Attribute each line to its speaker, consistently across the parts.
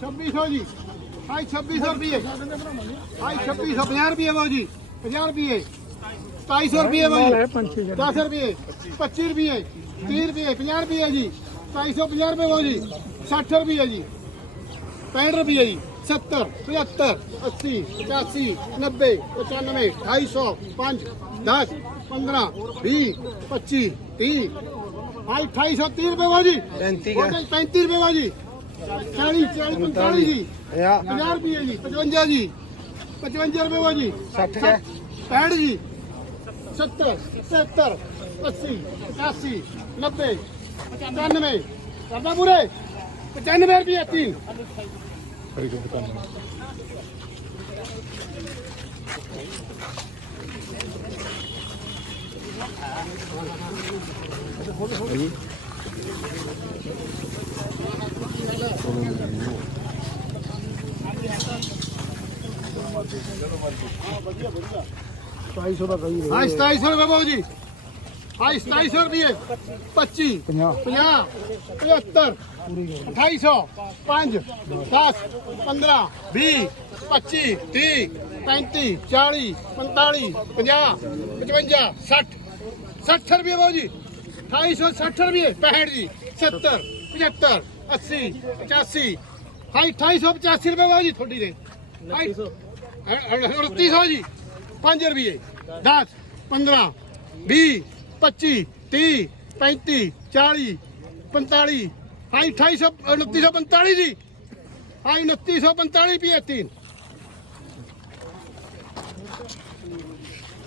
Speaker 1: 2600 ਜੀ। ਹਾਈ 2600 ਰੁਪਏ। ਹਾਈ 2650 ਰੁਪਏ ਬਾਬੂ ਜੀ। 50 ਰੁਪਏ। 250 ਰੁਪਏ ਬਾਬੂ ਜੀ। 10 ਰੁਪਏ 25 ਰੁਪਏ 30 ਰੁਪਏ 50 ਰੁਪਏ ਜੀ। 250 ਰੁਪਏ ਬਾਬੂ ਜੀ। 60 ਰੁਪਏ ਜੀ। 65 ਰੁਪਏ ਜੀ। 70 75 80 85 90 95 250 5 10 15 20 25 30 ਹਾਈ 2830 ਰੁਪਏ ਬਾਬੂ ਜੀ।
Speaker 2: 35
Speaker 1: ਟੋਟਲ 35 ਰੁਪਏ ਬਾਬੂ ਜੀ। 40 40 45 ਜੀ। 50 ਰੁਪਏ ਜੀ 55 ਜੀ। 55 ਰੁਪਏ ਜੀ।
Speaker 2: 60 ਹੈ।
Speaker 1: 65 ਜੀ। 70 70 80 85 90 95 ਕਰਦਾ ਪੂਰੇ? 95 ਰੁਪਏ ਤਿੰਨ ਹਾਂ 2700 ਰੁਪਏ ਬਾਬੂ ਜੀ। ਹਾਂ 2700 ਰੁਪਏ 25 50 75 2800 5 10 15 20 25 30 35 40 45 50 55 60 60 ਰੁਪਏ ਬਾਬੂ ਜੀ। 2860 ਰੁਪਏ 65 ਜੀ 70 75 80 85 ਹਾਈ 2885 ਰੁਪਏ ਬਾਬੂ ਜੀ ਤੁਹਾਡੀ ਦੇ ਹਾਈ 2900 ਜੀ 5 ਰੁਪਏ 10 15 20 25 30 35 40 45 ਹਾਈ 2800 2945 ਜੀ ਹਾਈ 2945 ਰੁਪਏ ਤਿੰਨ ਹਾਂ ਜੀ ਬਾਬੂ ਜੀ ਇੱਧਰ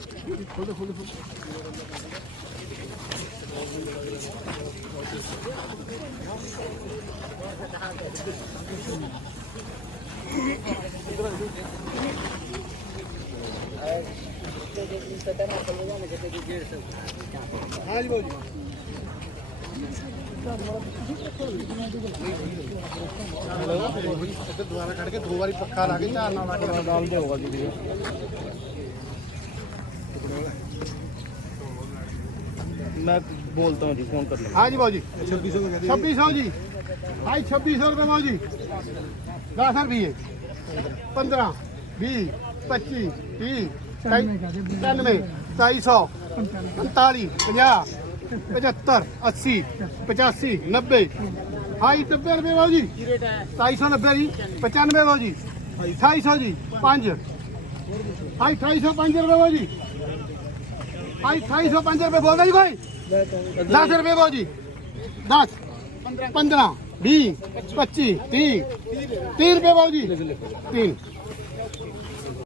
Speaker 1: ਦੁਬਾਰਾ ਕੱਢ ਕੇ ਦੋ ਵਾਰੀ ਪੱਖਾ ਲਾ ਕੇ ਝਾੜ ਲਾ ਕੇ ਡਾਲ ਦੇ ਜੀ
Speaker 2: मैं बोलता हूँ जी फोन कर लेंगे
Speaker 1: ਹਾਂ ਜੀ ਬਾਬੂ ਜੀ 2600 ਜੀ ਹਾਈ 2600 ਰੁਪਏ ਬਾਬੂ ਜੀ 10 ਰੁਪਏ 15 20 25 30 95 250 45 50 75 80 85 90 ਹਾਈ 90 ਰੁਪਏ ਬਾਬੂ ਜੀ 290 ਜੀ 95 ਬਾਬੂ ਜੀ 250 ਜੀ 5 ਹਾਈ 250 ਰੁਪਏ ਬਾਬੂ ਜੀ। ਭਾਈ 250 ਰੁਪਏ ਬੋਲਦਾ ਜੀ ਕੋਈ 10 ਰੁਪਏ ਬਾਬੂ ਜੀ। 10 15 20 25 30 30 ਰੁਪਏ ਬਾਬੂ ਜੀ। 3